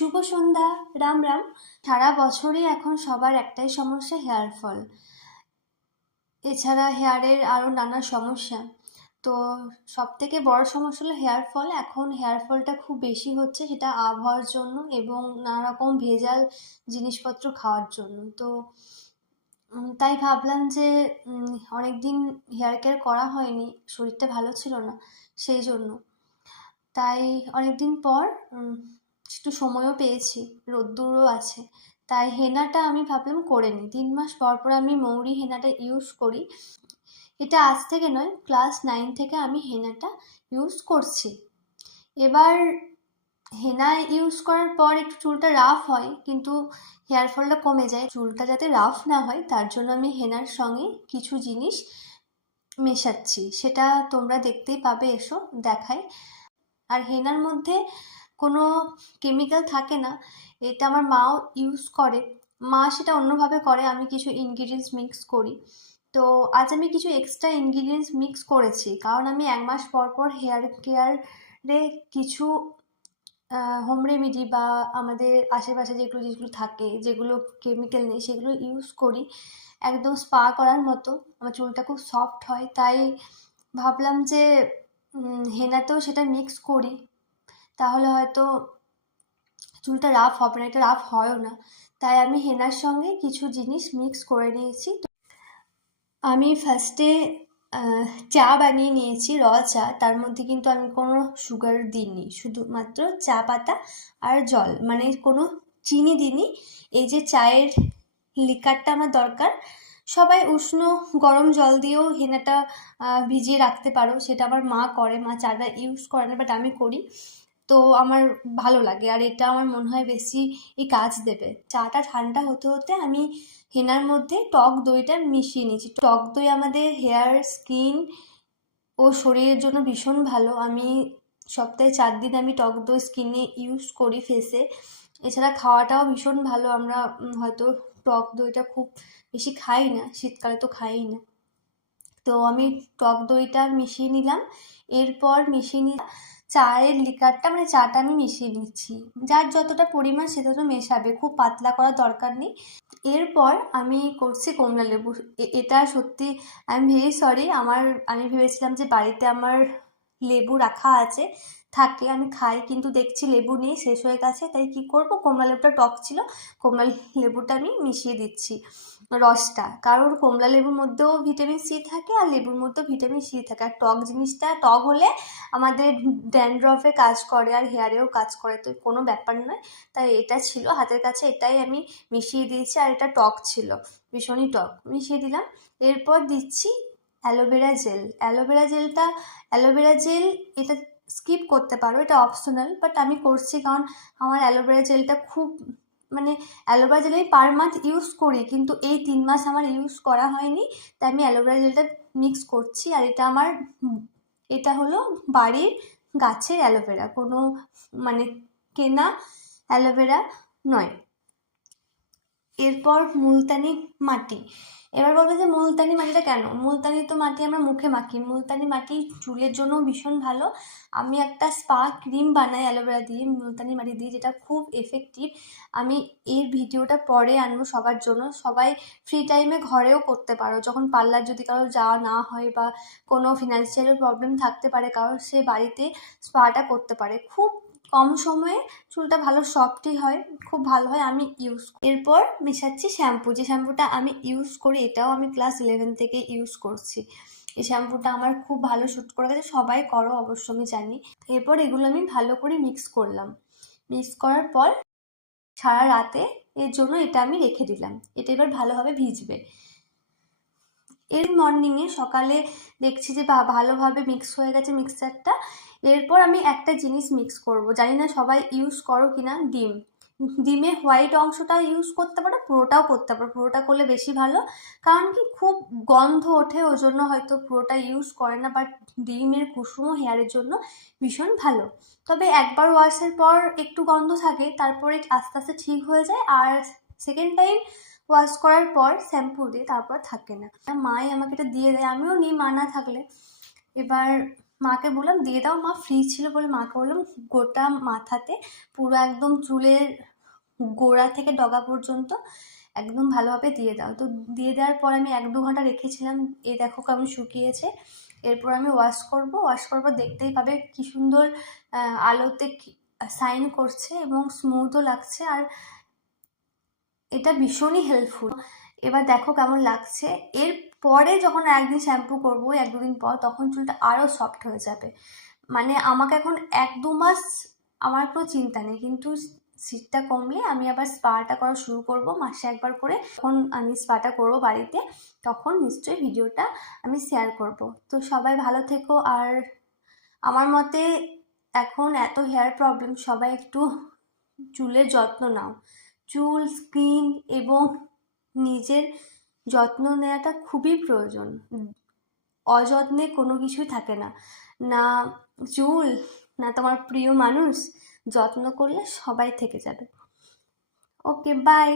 শুভ সন্ধ্যা, রাম রাম। সারা বছরই এখন সবার একটাই সমস্যা হেয়ার ফল। এছাড়া হেয়ারের আরও নানা সমস্যা। তো সব থেকে বড় সমস্যা হলো হেয়ার ফল। এখন হেয়ার ফলটা খুব বেশি হচ্ছে সেটা আবহাওয়ার জন্য এবং নানা রকম ভেজাল জিনিসপত্র খাওয়ার জন্য। তো তাই ভাবলাম যে অনেক দিন হেয়ার কেয়ার করা হয়নি, শরীরটা ভালো ছিল না, সেই জন্য। তাই অনেক দিন পর একটু সময়ও পেয়েছি, রোদ্দুরও আছে। তাই হেনাটা আমি ভাবলাম করে নিই। তিন মাস পর পর আমি মৌরি হেনাটা ইউজ করি। এটা আজ থেকে নয় ক্লাস নাইন থেকে আমি হেনাটা ইউজ করছি। এবার হেনা ইউজ করার পর একটু চুলটা রাফ হয়, কিন্তু হেয়ার ফলটা কমে যায়। চুলটা যাতে রাফ না হয়, তার জন্য আমি হেনার সঙ্গে কিছু জিনিস মেশাচ্ছি। সেটা তোমরা দেখতেই পাবে, এসো দেখায় আর হেনার মধ্যে কোনো কেমিক্যাল থাকে না, এটা আমার মাও ইউজ করে। মা সেটা অন্যভাবে করে, আমি কিছু ইনগ্রিডিয়েন্টস মিক্স করি। তো আজ আমি কিছু এক্সট্রা ইনগ্রিডিয়েন্টস মিক্স করেছি, কারণ আমি এক মাস পর পর হেয়ার কেয়ারে কিছু হোম রেমেডি বা আমাদের আশেপাশে যেগুলো যেগুলো থাকে, যেগুলো কেমিক্যাল নেই, সেগুলো ইউজ করি। একদম স্পা করার মতো, আমার চুলটা খুব সফট হয়, তাই ভাবলাম যে হেনাতেও সেটা মিক্স করি। তাহলে হয়তো চুলটা রাফ হবে না, এটা রাফ হয়ও না। তাই আমি হেনার সঙ্গে কিছু জিনিস মিক্স করে নিয়েছি। আমি ফার্স্টে চা বানিয়ে নিয়েছি র চা। তার মধ্যে কিন্তু আমি কোনো সুগার দিইনি, শুধুমাত্র চা পাতা আর জল। মানে কোনো চিনি দিইনি। এই যে চায়ের লিকারটা আমার দরকার, সবাই উষ্ণ গরম জল দিয়েও হেনাটা ভিজিয়ে রাখতে পারো। সেটা আমার মা করে, মা চাটা ইউজ করে না বাট আমি করি। তো আমার ভালো লাগে। আর এটা আমার মনে হয় বেশি এই কাজ দেবে। চাটা ঠান্ডা হতে হতে আমি হেনার মধ্যে টক দইটা মিশিয়ে নিয়েছি। টক দই আমাদের হেয়ার, স্কিন ও শরীরের জন্য ভীষণ ভালো। আমি সপ্তাহে চার দিন আমি টক দই স্কিনে ইউজ করি ফেসে। এছাড়া খাওয়াটাও ভীষণ ভালো। আমরা হয়তো টক দইটা খুব বেশি খাই না, শীতকালে তো খাই না। তো আমি টক দইটা মিশিয়ে নিলাম। এরপর মিশিয়ে নি চায়ের লিকারটা মানে চাটা আমি মিশিয়ে নিচ্ছি। যার যতটা পরিমাণ সে তত মেশাবে, খুব পাতলা করার দরকার নেই। এরপর আমি করছি কমলা লেবু। এটা সত্যি আই এম ভেরি সরি আমার, আমি ভেবেছিলাম যে বাড়িতে আমার লেবু রাখা আছে। থাকে, আমি খাই, কিন্তু দেখছি লেবু নেই, শেষ হয়ে গেছে, তাই কি করব? কমলা লেবুটা টক ছিল, কমলা লেবুটা আমি মিশিয়ে দিচ্ছি রসটা। কারণ কমলা লেবুর মধ্যেও ভিটামিন সি থাকে আর লেবুর মধ্যেও ভিটামিন সি থাকে। আর টক জিনিসটা, টক হলে আমাদের ড্যান্ড্রফে কাজ করে আর হেয়ারেও কাজ করে, তো কোনো ব্যাপার নয়। তাই এটা ছিল, হাতের কাছে এটাই আমি মিশিয়ে দিয়েছি আর এটা টক ছিল, ভীষণই টক। মিশিয়ে দিলাম, এরপর দিচ্ছি aloe vera gel. Aloe vera জেলটা, অ্যালোভেরা জেল, এটা স্কিপ করতে পারো। এটা অপশনাল বাট আমি করছি কারণ আমার অ্যালোভেরা জেলটা খুব মানে অ্যালোভেরা জেল আমি পার মান্থ ইউজ করি, কিন্তু এই তিন মাস আমার ইউজ করা হয়নি, তাই আমি অ্যালোভেরা জেলটা মিক্স করছি। আর এটা আমার, এটা হলো বাড়ির গাছের অ্যালোভেরা কোনো মানে কেনা অ্যালোভেরা নয়। এরপর মুলতানি মাটি। এবার বলবে যে মুলতানি মাটিটা কেন? মুলতানি তো মাটি আমরা মুখে মাখি। মুলতানি মাটি চুলের জন্য ভীষণ ভালো। আমি একটা স্পা ক্রিম বানাই অ্যালোভেরা দিয়ে, মুলতানি মাটি দিয়ে, যেটা খুব এফেক্টিভ আমি এর ভিডিওটা পরে আনব সবার জন্য। সবাই ফ্রি টাইমে ঘরেও করতে পারো। যখন পার্লার যদি কারও যাওয়া না হয় বা কোনো ফিনান্সিয়াল প্রবলেম থাকতে পারে, কারোর সে বাড়িতে স্পাটা করতে পারে। খুব কম সময়ে চুলটা ভালো সফটই হয়, খুব ভালো হয়, আমি ইউজ এরপর মেশাচ্ছি শ্যাম্পু যে শ্যাম্পুটা আমি ইউজ করি, এটাও আমি ক্লাস ইলেভেন থেকে ইউজ করছি। এই শ্যাম্পুটা আমার খুব ভালো শ্যুট করে গেছে, সবাই করো অবশ্য, আমি জানি। এরপর এগুলো আমি ভালো করে মিক্স করলাম। মিক্স করার পর সারা রাতে এর জন্য এটা আমি রেখে দিলাম। এটা এবার ভালোভাবে ভিজবে। এর মর্নিংয়ে সকালে দেখছি যে ভালোভাবে মিক্স হয়ে গেছে মিক্সচারটা এরপর আমি একটা জিনিস মিক্স করব। জানি না সবাই ইউজ করো কিনা, ডিম। ডিমের হোয়াইট অংশটা ইউজ করতে পারো, পুরোটাও করতে পারো। পুরোটা করলে বেশি ভালো। কারণ কি খুব গন্ধ ওঠে ওই জন্য হয়তো পুরোটা ইউজ করে না বাট ডিমের কুসুমও হেয়ারের জন্য ভীষণ ভালো। তবে একবার ওয়াশের পর একটু গন্ধ থাকে, তারপরে আস্তে আস্তে ঠিক হয়ে যায়। আর সেকেন্ড টাইম ওয়াশ করার পর শ্যাম্পু দিয়ে তারপর থাকে না। মাই আমাকে এটা দিয়ে দেয়, আমিও নিই, মা না থাকলে। এবার মাকে বললাম, দিয়ে দাও, মা ফ্রি ছিল বলে মাকে বললাম, গোটা মাথাতে পুরো একদম চুলের গোড়া থেকে ডগা পর্যন্ত একদম ভালোভাবে দিয়ে দাও। তো দিয়ে দেওয়ার পর আমি এক দু ঘণ্টা রেখেছিলাম, এ দেখো কেমন শুকিয়েছে। এরপর আমি ওয়াশ করব ওয়াশ করব দেখতেই পাবে কি সুন্দর আলোতে সাইন করছে এবং স্মুথও লাগছে আর এটা ভীষণই হেল্পফুল এবার দেখো কেমন লাগছে। এর পরে যখন একদিন শ্যাম্পু করব, এক দুদিন পর, তখন চুলটা আরও সফট হয়ে যাবে। মানে আমাকে এখন এক দু মাস আমার কোনো চিন্তা নেই, কিন্তু শীতটা কমলে আমি আবার স্পাটা করা শুরু করব মাসে একবার করে। তখন আমি স্পাটা করব বাড়িতে, তখন নিশ্চয়ই ভিডিওটা আমি শেয়ার করব। তো সবাই ভালো থেকো, আর আমার মতে এখন এত হেয়ার প্রবলেম সবাই একটু চুলের যত্ন নাও। চুল স্কিন এবং নিজের যত্ন নেওয়াটা খুবই প্রয়োজন। অযত্নে কোনো কিছুই থাকে না। না চুল, না তোমার প্রিয় মানুষ, যত্ন করলে সবাই থেকে যাবে। Okay bye